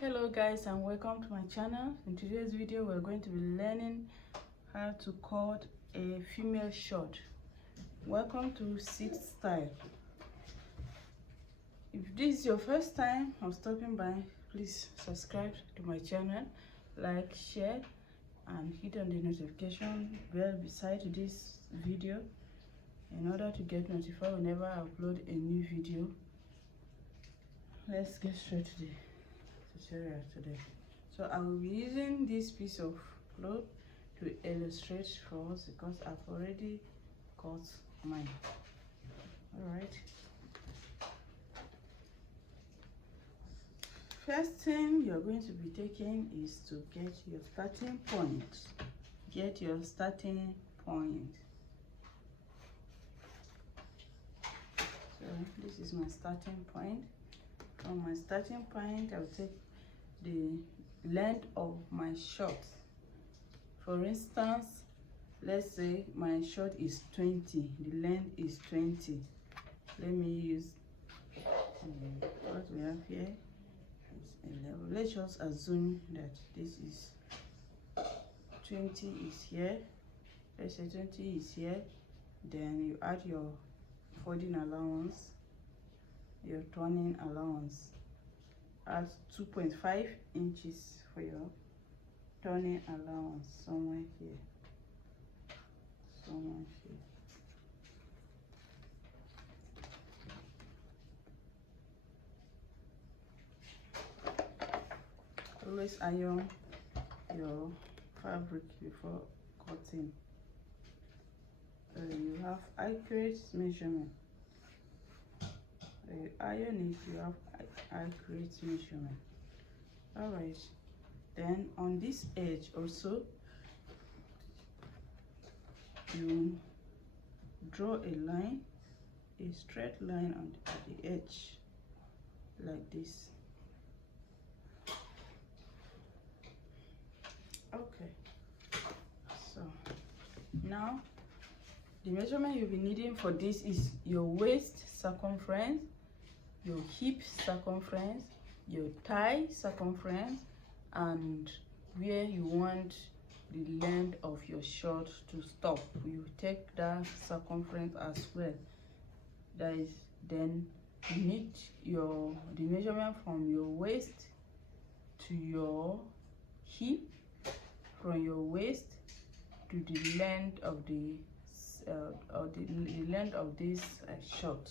Hello guys, and welcome to my channel. In today's video we're going to be learning how to cut a female short. Welcome to Seed Style. If this is your first time of stopping by, please subscribe to my channel, like, share, and hit on the notification bell beside this video in order to get notified whenever I upload a new video. Let's get straight to the tutorial today. So I will be using this piece of cloth to illustrate for us because I've already cut mine. All right. First thing you're going to be taking is to get your starting point. Get your starting point. So this is my starting point. From my starting point, I'll take the length of my short. For instance, let's say my short is 20, the length is 20. Let me use what we have here is 11. Let's just assume that this is 20 is here. Let's say 20 is here. Then you add your folding allowance, your turning allowance. Add 2.5 inches for your turning allowance somewhere here. Somewhere here. Always iron your fabric before cutting. You have accurate measurement. You iron it, you have accurate measurement. All right, then on this edge also you draw a line, a straight line on the edge like this. Okay, so now the measurement you'll be needing for this is your waist circumference, your hip circumference, your thigh circumference, and where you want the length of your short to stop. You take that circumference as well. That is, then you need the measurement from your waist to your hip, from your waist to the length of the length of this short.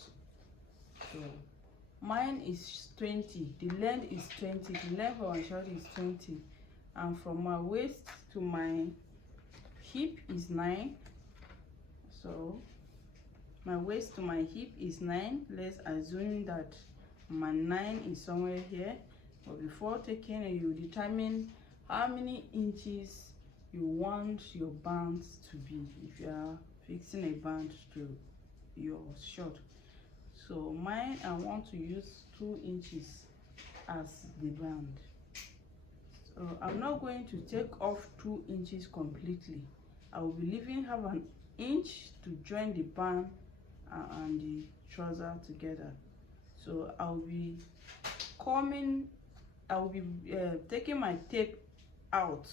So mine is 20, the length is 20, the length of my short is 20, and from my waist to my hip is 9. So my waist to my hip is 9. Let's assume that my 9 is somewhere here. But before taking it, you determine how many inches you want your bands to be if you are fixing a band to your short. So mine, I want to use 2 inches as the band. So I'm not going to take off 2 inches completely. I will be leaving half an inch to join the band and the trouser together. So I'll be taking my tape out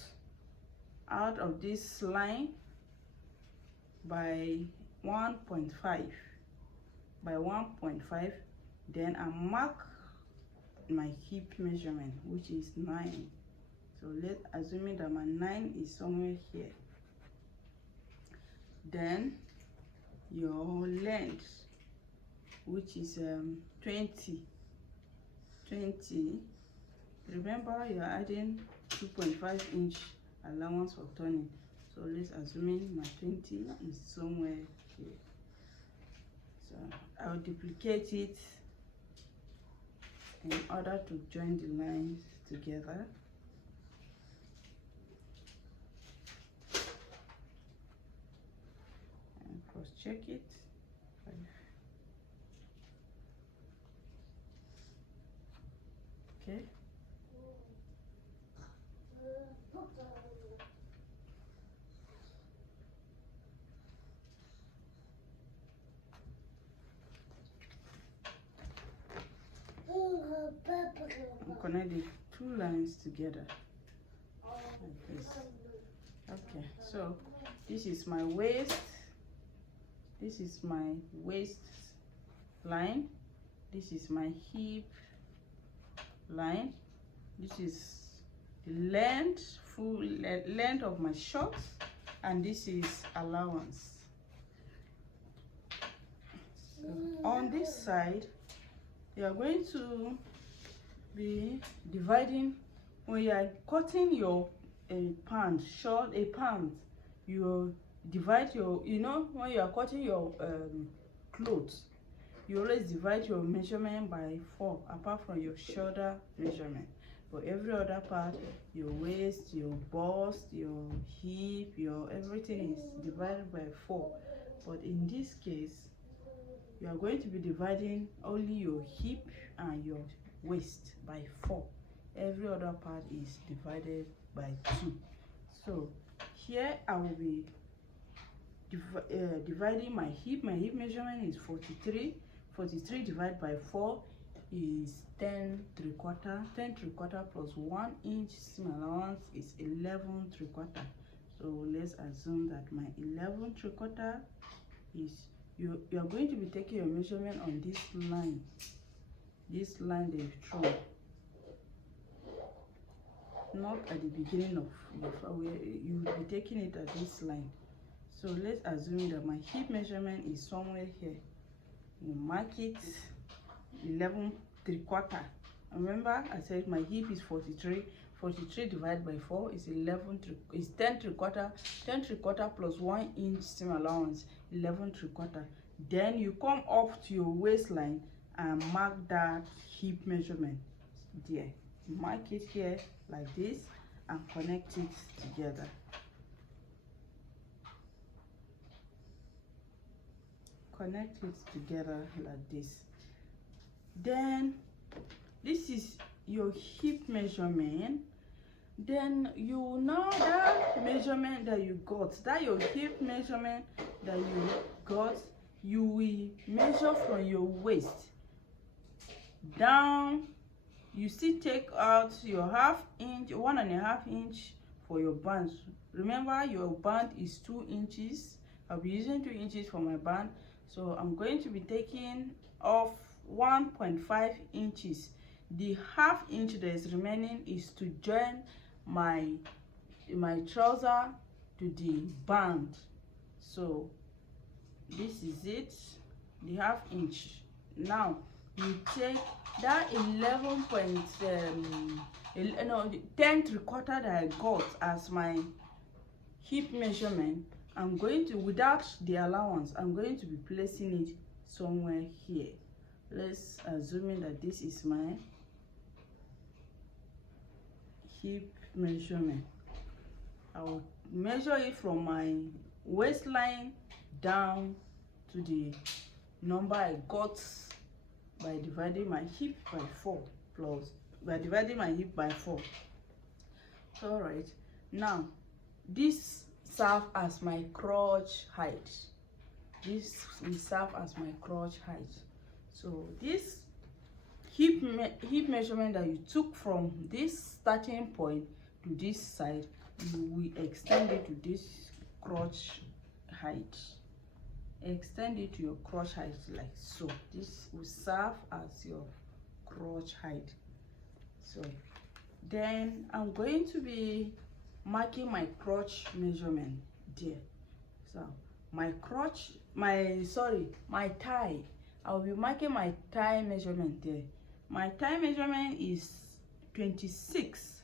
of this line by 1.5 by 1.5. Then I mark my hip measurement, which is 9. So let's assume that my 9 is somewhere here. Then your length, which is 20. Remember, you're adding 2.5 inch allowance for turning. So let's assume my 20 is somewhere here. So I'll duplicate it in order to join the lines together. And cross check it. Okay. connect the two lines together like this. Okay, so this is my waist, this is my waist line, this is my hip line, this is the length, full length of my shorts, and this is allowance. So on this side, you are going to be dividing. When you are cutting your pants, you divide your, you know, when you are cutting your clothes, you always divide your measurement by 4, apart from your shoulder measurement. But every other part, your waist, your bust, your hip, your everything is divided by 4. But in this case, you are going to be dividing only your hip and your waist by 4. Every other part is divided by 2. So here I will be dividing my hip. My hip measurement is 43. 43 divided by 4 is 10 3/4. 10 3/4 plus 1 inch seam allowance is 11 3/4. So let's assume that my 11 3/4 is, you are going to be taking your measurement on this line they've drawn, not at the beginning of your, you will be taking it at this line. So let's assume that my hip measurement is somewhere here. You mark it 11 3/4. Remember I said my hip is 43. 43 divided by 4 is 10 3/4. 10 3/4 plus 1 inch seam allowance, 11 3/4. Then you come up to your waistline and mark that hip measurement there. Mark it here like this and connect it together. Connect it together like this. Then this is your hip measurement. Then you know that measurement that you got, that your hip measurement that you got, you will measure from your waist down. You still take out your 1/2 inch, 1.5 inch for your band. Remember your band is 2 inches. I'll be using 2 inches for my band, so I'm going to be taking off 1.5 inches. The 1/2 inch that is remaining is to join my trouser to the band. So this is it, the 1/2 inch. Now you take that 10 3/4 that I got as my hip measurement. I'm going to, without the allowance, I'm going to be placing it somewhere here. Let's assume that this is my hip measurement. I will measure it from my waistline down to the number I got by dividing my hip by 4 plus by dividing my hip by 4. All right, now this serve as my crotch height. This will serve as my crotch height. So this hip measurement that you took from this starting point to this side, you will extend it to this crotch height. Extend it to your crotch height like so. This will serve as your crotch height. So then I'm going to be marking my crotch measurement there. So my crotch, my thigh, I'll be marking my thigh measurement there. My thigh measurement is 26.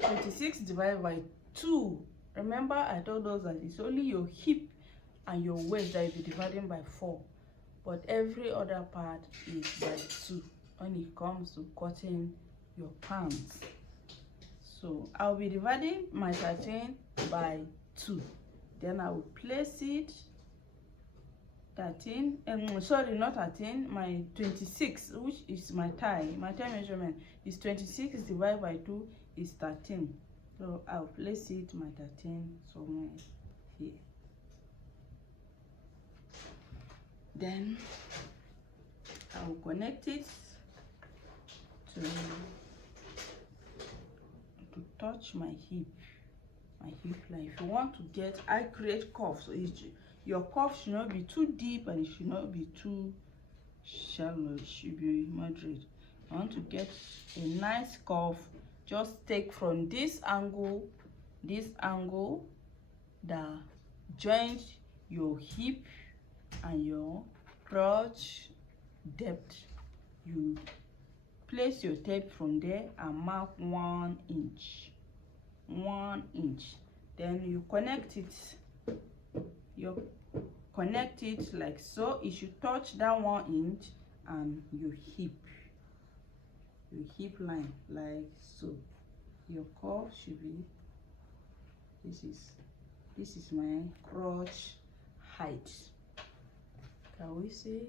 26 divided by 2. Remember I told us that it's only your hip and your waist that you'll be dividing by 4, but every other part is by 2 when it comes to cutting your pants. So I'll be dividing my 13 by 2. Then I will place it 13, not 13, my 26, which is my thigh measurement is 26 divided by 2 is 13. So I'll place it my 13 somewhere here. Then I will connect it to touch my hip line. If you want to get accurate curves, your curve should not be too deep and it should not be too shallow. It should be moderate. I want to get a nice curve. Just take from this angle that joins your hip and your crotch depth. You place your tape from there and mark 1 inch. 1 inch. Then you connect it. You connect it like so. It should touch that 1 inch and your hip line like so. Your curve should be, this is my crotch height. Can we see?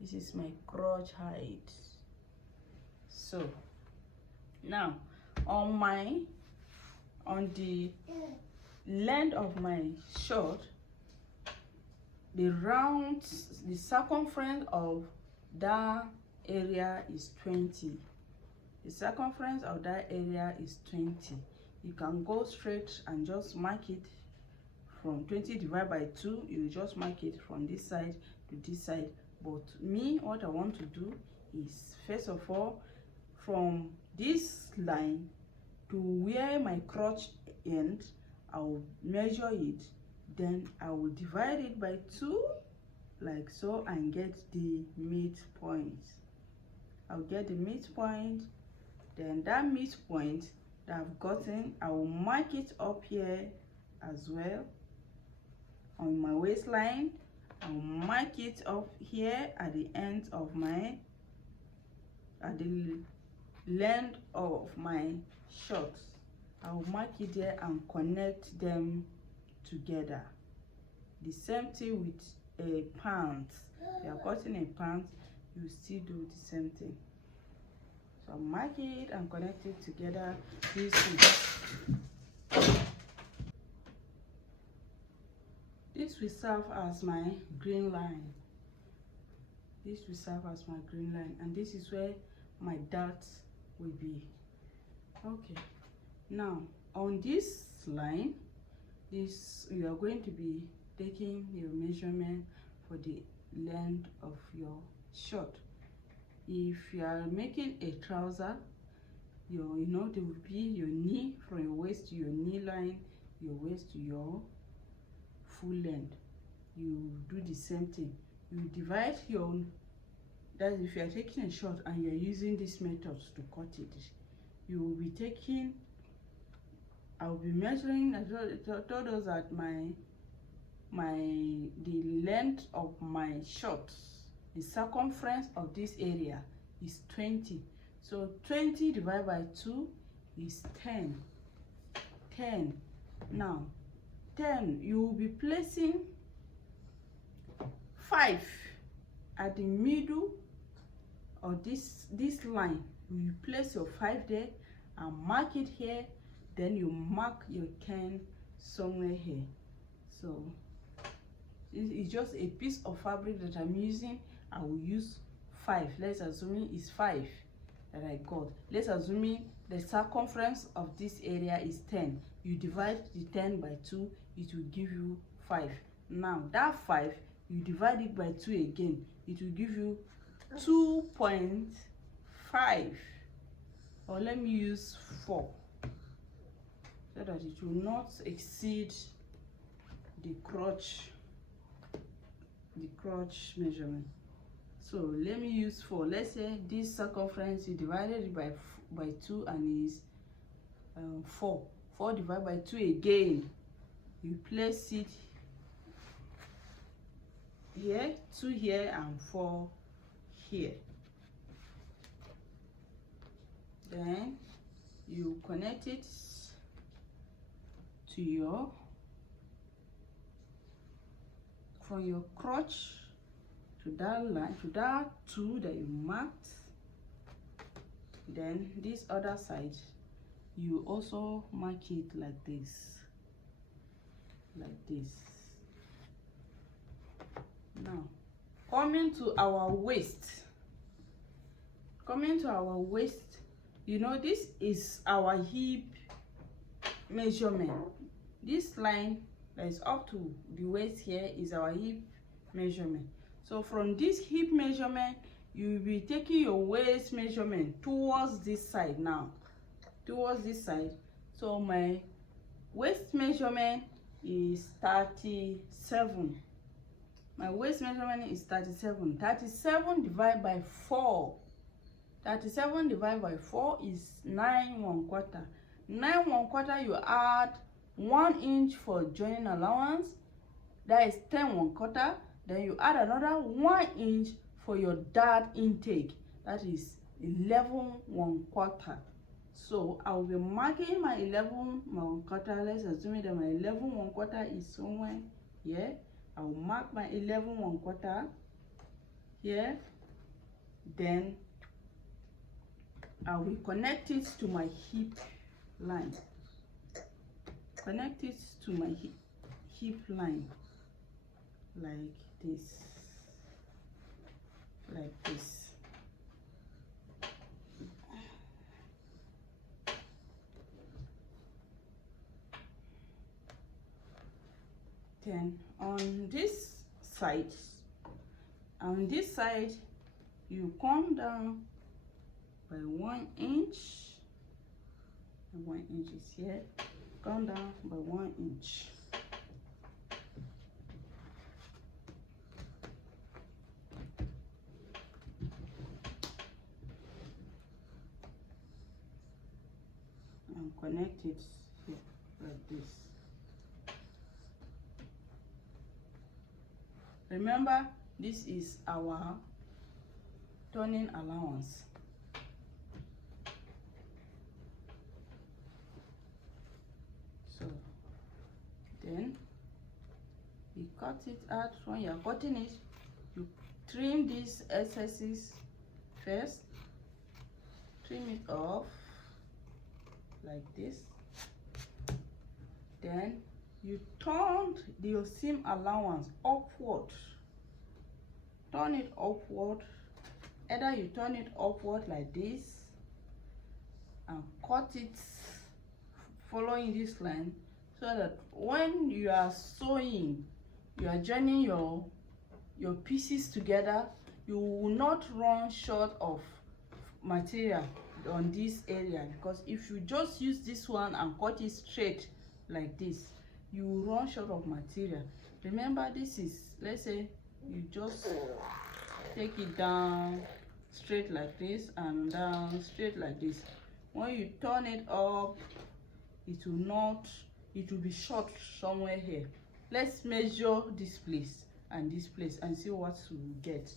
This is my crotch height. So now on the length of my short, the circumference of that area is 20. The circumference of that area is 20. You can go straight and just mark it from 20 divided by 2. You just mark it from this side to this side. But me, what I want to do is, first of all, from this line to where my crotch ends, I will measure it, then I will divide it by 2 like so and get the midpoint. I'll get the midpoint. Then that midpoint that I've gotten, I will mark it up here as well on my waistline. I'll mark it up here at the end of at the length of my shorts. I'll mark it there and connect them together. The same thing with a pants. If you are cutting a pants, you still do the same thing. So I'll mark it and connect it together. This will serve as my green line. This will serve as my green line, and this is where my dot will be. Okay, now on this line, you are going to be taking your measurement for the length of your short. If you are making a trouser, there will be your knee, from your waist to your knee line, your waist to your full length. You do the same thing. You divide that if you are taking a short and you are using this method to cut it, you will be taking, I will be measuring. I told us that the length of my shorts, the circumference of this area is 20. So 20 divided by 2 is 10. 10. Now 10, you will be placing 5 at the middle of this line. You place your 5 there and mark it here. Then you mark your 10 somewhere here. So it's just a piece of fabric that I'm using. I will use 5. Let's assume it's 5 that I got. Let's assume the circumference of this area is 10. You divide the 10 by 2, it will give you 5. Now that 5, you divide it by 2 again, it will give you 2.5, or let me use 4, so that it will not exceed the crotch measurement. So let me use 4. Let's say this circumference, you divided it by 2 and is 4. 4 divided by 2 again, you place it here, 2 here and 4 here. Then you connect it to from your crotch to that line, to that 2 that you marked. Then this other side, you also mark it like this, Now coming to our waist, You know, this is our hip measurement. This line that is up to the waist here is our hip measurement. So from this hip measurement, you will be taking your waist measurement towards this side now, towards this side. So my waist measurement is 37. My waist measurement is 37. 37 divided by 4. 37 divided by 4 is 9 1/4. 9 1/4, you add 1 inch for joining allowance, that is 10 1/4. Then you add another 1 inch for your dart intake, that is 11 1/4. So I will be marking my 11 1/4. Let's assume that my 11 1/4 is somewhere here. I will mark my 11 1/4 here. Then I will connect it to my hip line. Connect it to my hip line like this. Like this. Then on this side, you come down by 1 inch. 1 inch is here. Come down by 1 inch. And connect it here like this. Remember, this is our turning allowance. So then you cut it out. When you are cutting it, you trim these excesses first. Trim it off like this. Then you turn the seam allowance upward. Turn it upward. Either you turn it upward like this and cut it following this line, so that when you are sewing, you are joining your pieces together, you will not run short of material on this area. Because if you just use this one and cut it straight like this, you will run short of material. Remember, this is, let's say you just take it down straight like this and down straight like this. When you turn it up, it will be short somewhere here. Let's measure this place and see what we get.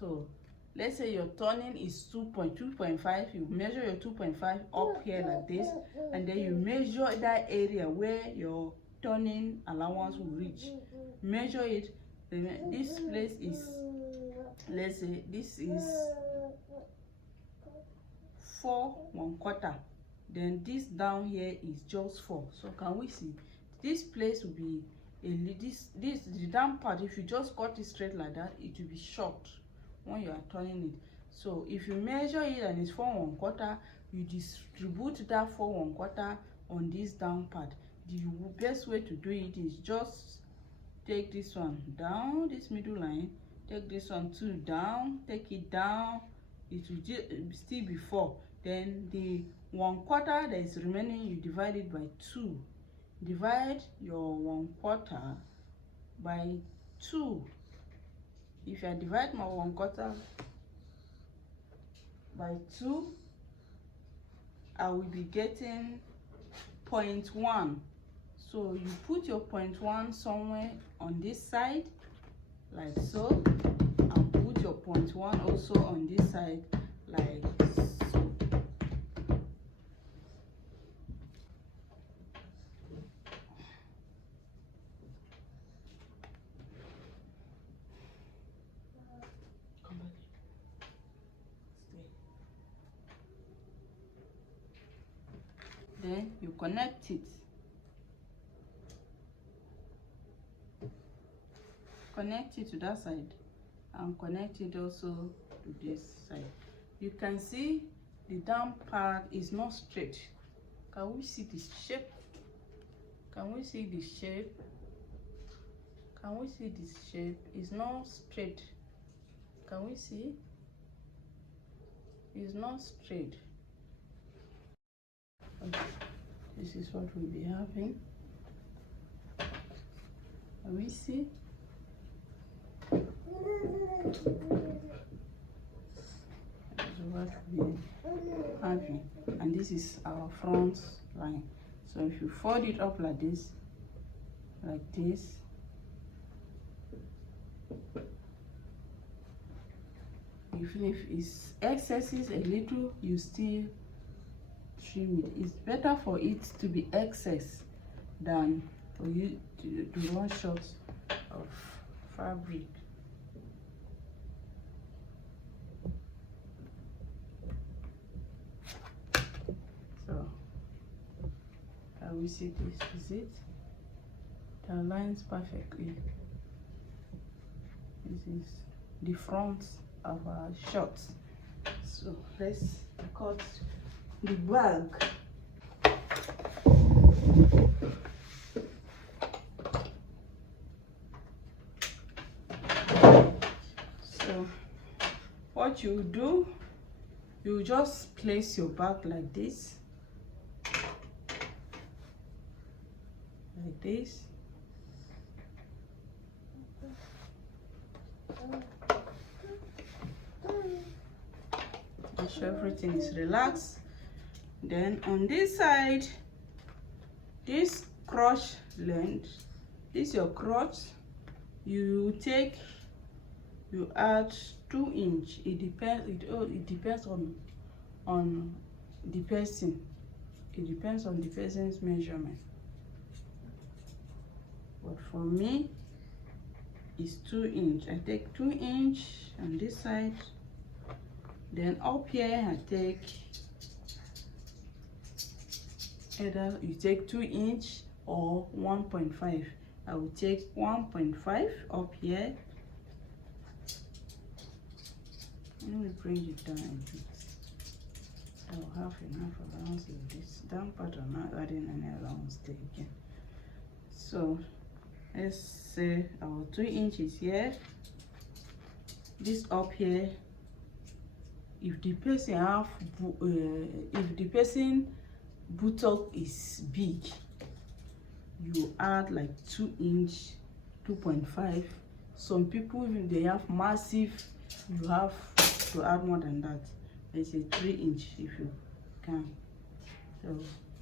So let's say your turning is 2.5. You measure your 2.5 up here like this, and then you measure that area where your turning allowance will reach. Measure it. This place is, let's say this is 4 1/4. Then this down here is just 4. So can we see this place will be the down part? If you just cut it straight like that, it will be short when you are turning it. So if you measure it and it's 4 1/4, you distribute that 4 1/4 on this down part. The best way to do it is just take this one down, this middle line, take this one too down, take it down. It will still be 4. Then the 1/4 that is remaining, you divide it by 2. Divide your 1/4 by 2. If I divide my 1/4 by 2, I will be getting 0.1. So you put your 0.1 somewhere on this side like so, and put your 0.1 also on this side like so. Come back. Stay. Then you connect it. Connect it to that side and connect it also to this side. You can see the down part is not straight. Can we see the shape? Can we see the shape? Can we see this shape? It's not straight. Can we see? It's not straight. Okay. This is what we'll be having. Can we see? This is what we're having. And this is our front line. So if you fold it up like this, even if it's excesses a little, you still trim it. It's better for it to be excess than for you to run short of fabric. So can we see this? Is it? It aligns perfectly. This is the front of our shorts. So let's cut the bag. So what you do, you just place your bag like this, make sure everything is relaxed. Then on this side, this crotch length, this is your crotch, you add 2 inch. It depends on the person. It depends on the person's measurement, but for me it's 2 inch. I take 2 inch on this side, then up here I take, either you take 2 inch or 1.5. I will take 1.5 up here. Let me bring it down a bit. I will have enough allowance of this down part. I'm not adding any allowance there again. So let's say our 2 inches here. This up here, if the person have if the person buttock is big, you add like 2 inch, 2.5. Some people, even they have massive, you have to add more than that. Let's say 3 inch if you can. So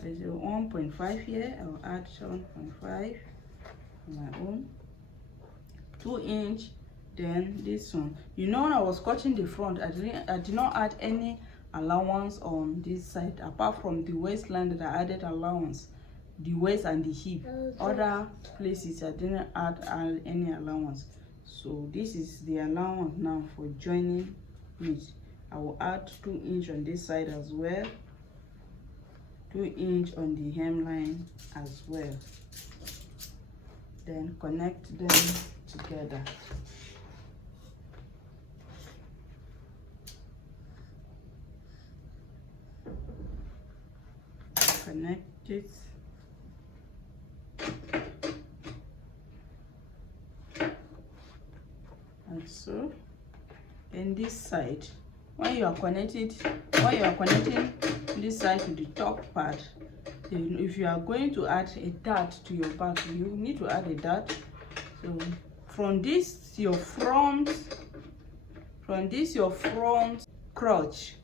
let's say 1.5 here. I'll add 1.5 on my own. 2 inch. Then this one, you know, when I was cutting the front, I did not add any allowance on this side apart from the waistline that I added allowance, the waist and the hip. Other places I didn't add any allowance. So this is the allowance now for joining it. I will add 2 inch on this side as well, 2 inch on the hemline as well. Then connect them together. Connect it. And so in this side, when you are connecting this side to the top part, if you are going to add a dart to your back, you need to add a dart. So from this your front crotch,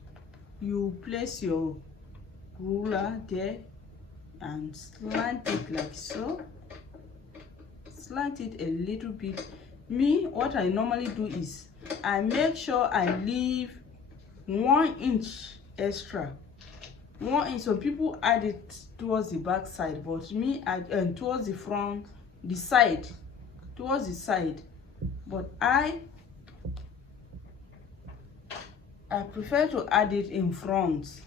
you place your ruler there and slant it like so. Slant it a little bit. Me, what I normally do is I make sure I leave 1 inch extra. 1 inch. Some people add it towards the back side, but me, I towards the front, the side, towards the side. But I prefer to add it in front.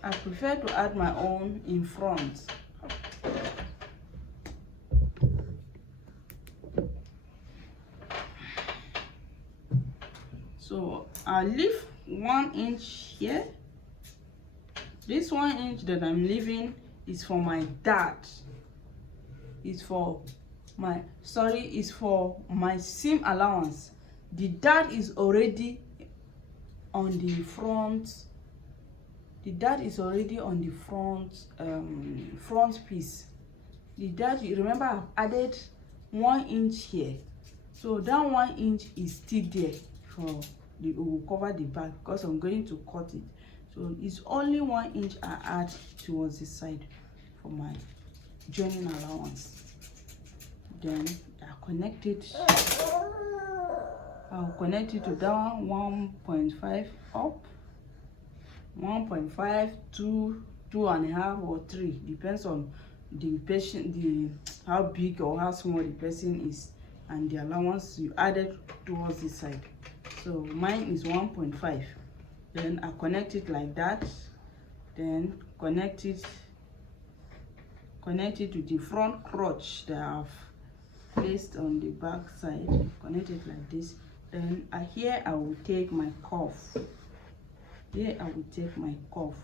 I prefer to add my own in front. So I leave 1 inch here. This 1 inch that I'm leaving is for my dad. It's for my is for my seam allowance. The dad is already on the front. The dad is already on the front piece. The dad, you remember I've added 1 inch here, so that 1 inch is still there for the, will cover the back because I'm going to cut it. So it's only 1 inch I add towards the side for my joining allowance. Then I'll connect it to down 1.5 up, 1.5 to 2.5 or 3, depends on the patient, how big or how small the person is, and the allowance you added towards the side. So mine is 1.5. Then I connect it like that, then connect it to the front crotch that I've placed on the back side. Connect it like this. Then here I will take my cuff. Here I will take my cuff.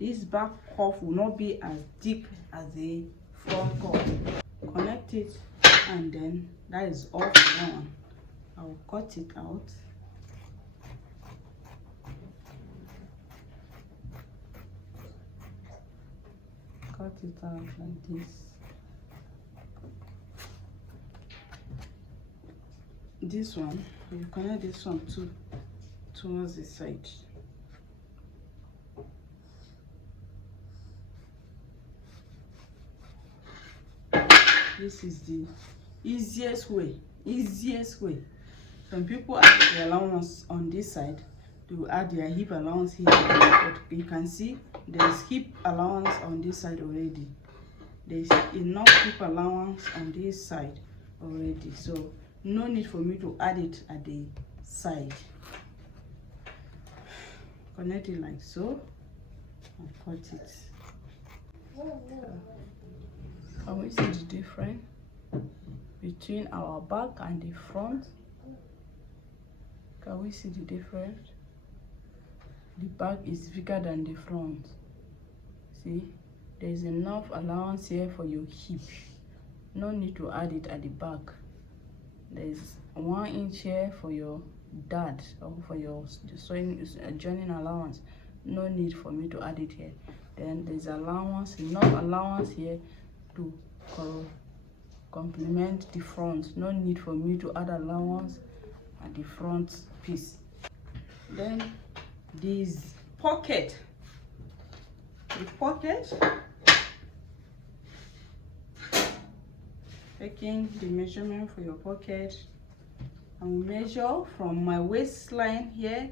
This back cuff will not be as deep as the front cuff. Connect it, and then that is all for now. I will cut it out. Cut it out like this. This one, you connect this one too towards the side. This is the easiest way. Some people add the allowance on this side, they will add their hip allowance here, but you can see there's hip allowance on this side already. There's enough hip allowance on this side already, so no need for me to add it at the side. Connect it like so and cut it. Can we see the difference between our back and the front? Can we see the difference? The back is bigger than the front. See, there's enough allowance here for your hip. No need to add it at the back. There's 1 inch here for your dad or for your joining allowance. No need for me to add it here. Then there's allowance, enough allowance here to complement the front. No need for me to add allowance at the front piece. Then this pocket, taking the measurement for your pocket, I will measure from my waistline here.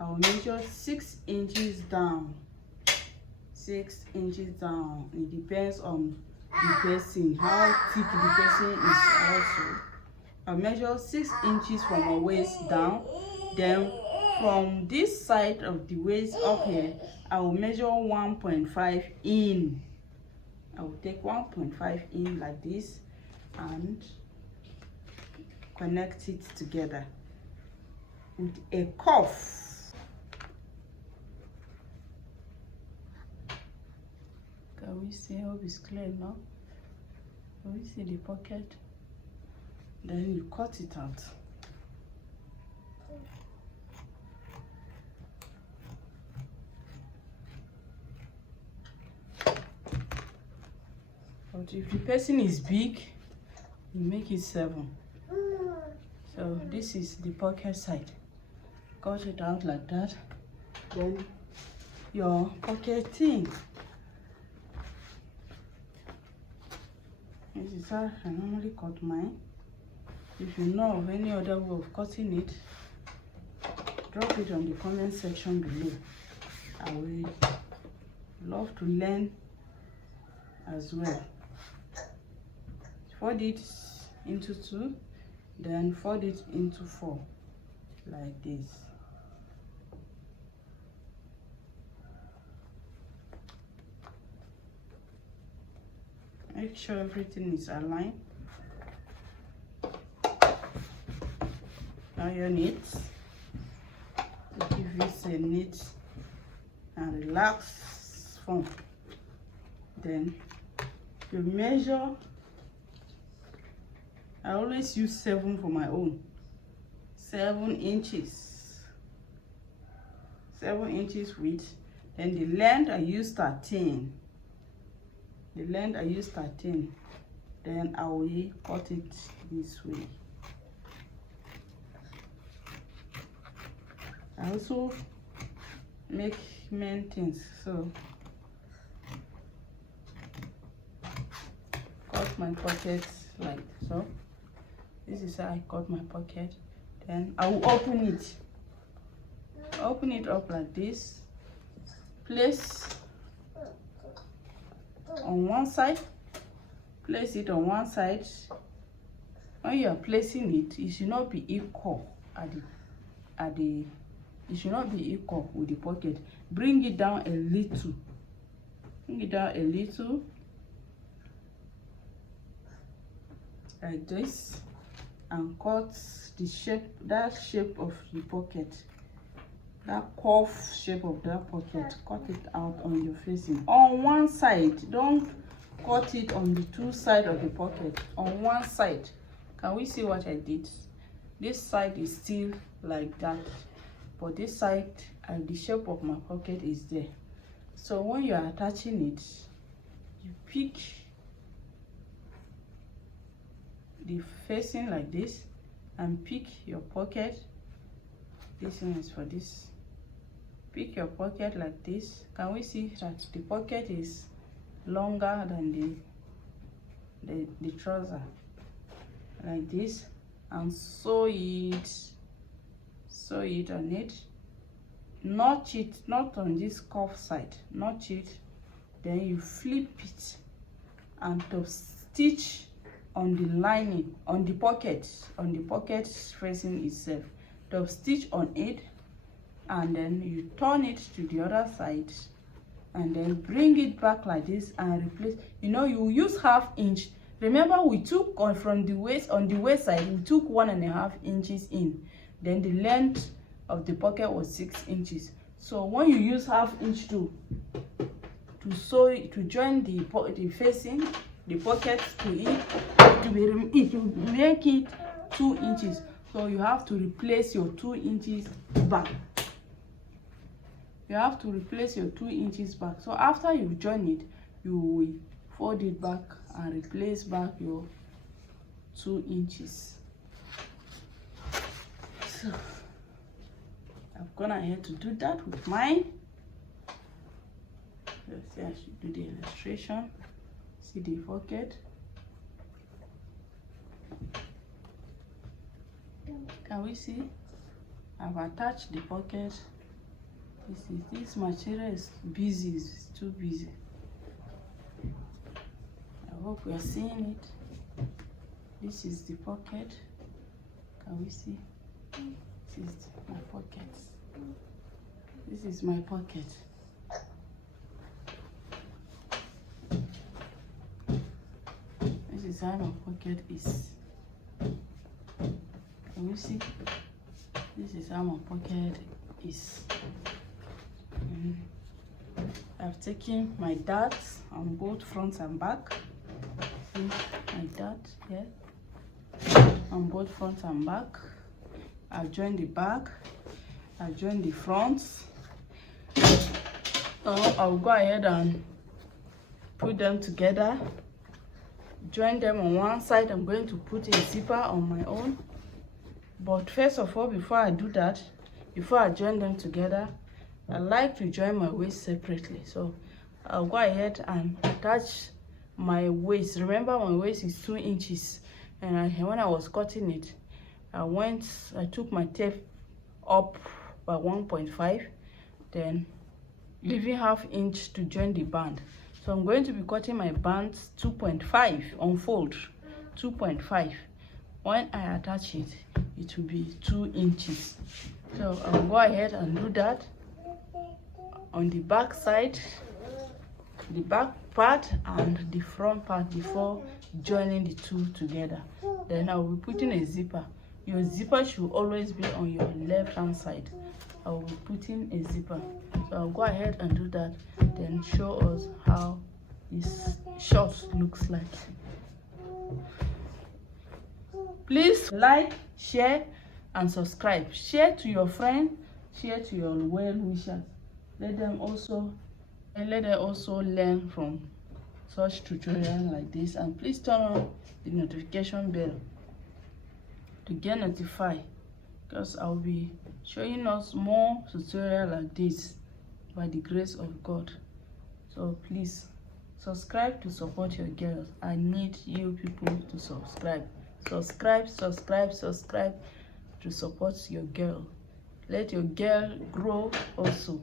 I will measure 6 inches down. 6 inches down. It depends on the person, how thick the person is also. I'll measure 6 inches from my waist down. Then from this side of the waist up here, I will measure 1.5 in. I will take 1.5 in like this and connect it together with a cuff. Can we see? I hope it's clear now. Can we see the pocket? Then you cut it out. But if the person is big, you make it 7. So this is the pocket side. Cut it out like that. Then your pocket thing. This is how I normally cut mine. If you know of any other way of cutting it, drop it on the comment section below. I will love to learn as well. Fold it into 2, then fold it into 4 like this. Make sure everything is aligned. Iron it to give this a neat and relaxed form. Then you measure. I always use 7 for my own. 7 inches. 7 inches width. Then the length I use 13. The length I use 13. Then I will cut it this way. I also make many things, so cut my pockets like so. This is how I cut my pocket. Then I will open it up like this. Place on one side. Place it on one side. When you are placing it, it should not be equal it should not be equal with the pocket. Bring it down a little. Bring it down a little like this, and cut the shape, that shape of the pocket, that curve shape of that pocket. Cut it out on your facing on one side. Don't cut it on the two sides of the pocket. On one side. Can we see what I did? This side is still like that, but this side and the shape of my pocket is there. So when you are attaching it, you pick the facing like this and pick your pocket. This one is for this. Pick your pocket like this. Can we see that the pocket is longer than the trouser? Like this, and sew it on it. Notch it, not on this cuff side. Notch it. Then you flip it and to stitch on the lining, on the pocket facing itself. To stitch on it, and then you turn it to the other side, and then bring it back like this and replace. You know, you use 1/2 inch. Remember, we took from the waist, on the waist side, we took 1.5 inches in. Then the length of the pocket was 6 inches. So when you use 1/2 inch to sew it, to join the facing, the pocket to it, it will make it 2 inches. So you have to replace your 2 inches back. You have to replace your 2 inches back. So after you join it, you will fold it back and replace back your 2 inches. So I've gone ahead to do that with mine. Let's see, I should do the illustration. See the pocket. Can we see? I've attached the pocket. This material is busy, it's too busy. I hope we are seeing it. This is the pocket. Can we see? This is my pocket. This is my pocket. This is how my pocket is. Can we see? This is how my pocket is. I've taken my darts on both front and back. See my dart here on both front and back. I've joined the back. I've joined the front. Now I'll go ahead and put them together. Join them on one side. I'm going to put a zipper on my own. But first of all, before I do that, before I join them together, I like to join my waist separately. So I'll go ahead and attach my waist. Remember, my waist is 2 inches, and when I was cutting it, I took my tape up by 1.5, then leaving 1/2 inch to join the band. So I'm going to be cutting my bands 2.5 on fold, 2.5. When I attach it, it will be 2 inches. So I'll go ahead and do that on the back side, the back part and the front part before joining the two together. Then I will be putting a zipper. Your zipper should always be on your left hand side. I will be putting a zipper. So I'll go ahead and do that, then show us how this short looks like. Please like, share and subscribe. Share to your friend, share to your well wishers. Let them also learn from such tutorials like this, and please turn on the notification bell to get notified, because I'll be showing us more tutorials like this by the grace of God. So please subscribe to support your girls. I need you people to subscribe to support your girl. Let your girl grow also.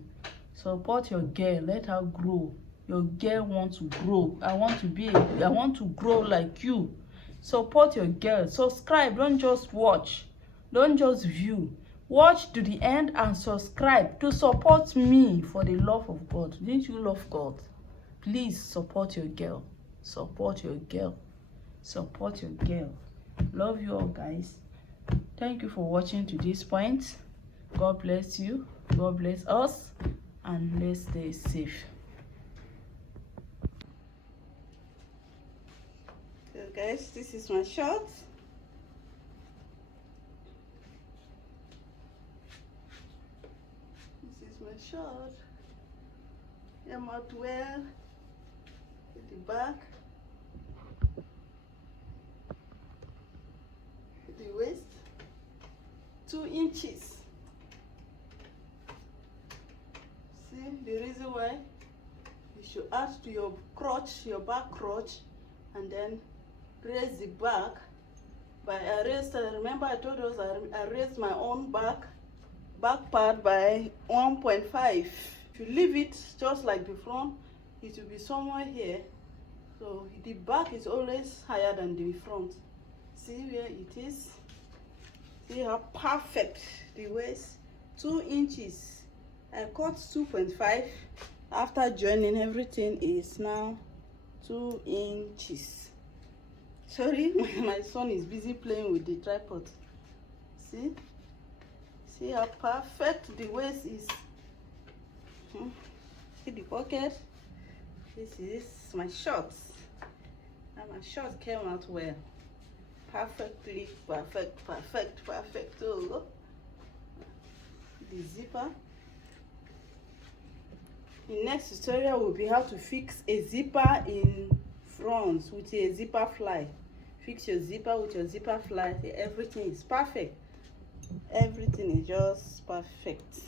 Support your girl, let her grow. Your girl wants to grow. I want to grow like you. Support your girl. Subscribe. Don't just watch, don't just view. Watch to the end and subscribe to support me for the love of God. Didn't you love God? Please support your girl. Support your girl. Support your girl. Love you all, guys. Thank you for watching to this point. God bless you. God bless us. And let's stay safe. So guys, this is my short. This is my short. I'm out well with the back, with the waist, 2 inches. See the reason why you should add to your crotch, your back crotch, and then raise the back by remember I told us I raised my own back part by 1.5. If you leave it just like the front, it will be somewhere here. So the back is always higher than the front. See where it is? See how perfect the waist, 2 inches. I cut 2.5. After joining, everything is now 2 inches. Sorry, my son is busy playing with the tripod. See how perfect the waist is. See the pocket. This is my shorts, and my shorts came out well. Perfectly perfect. Oh, the zipper. The next tutorial will be how to fix a zipper in front with a zipper fly. Fix your zipper with your zipper fly. Everything is perfect. Everything is just perfect.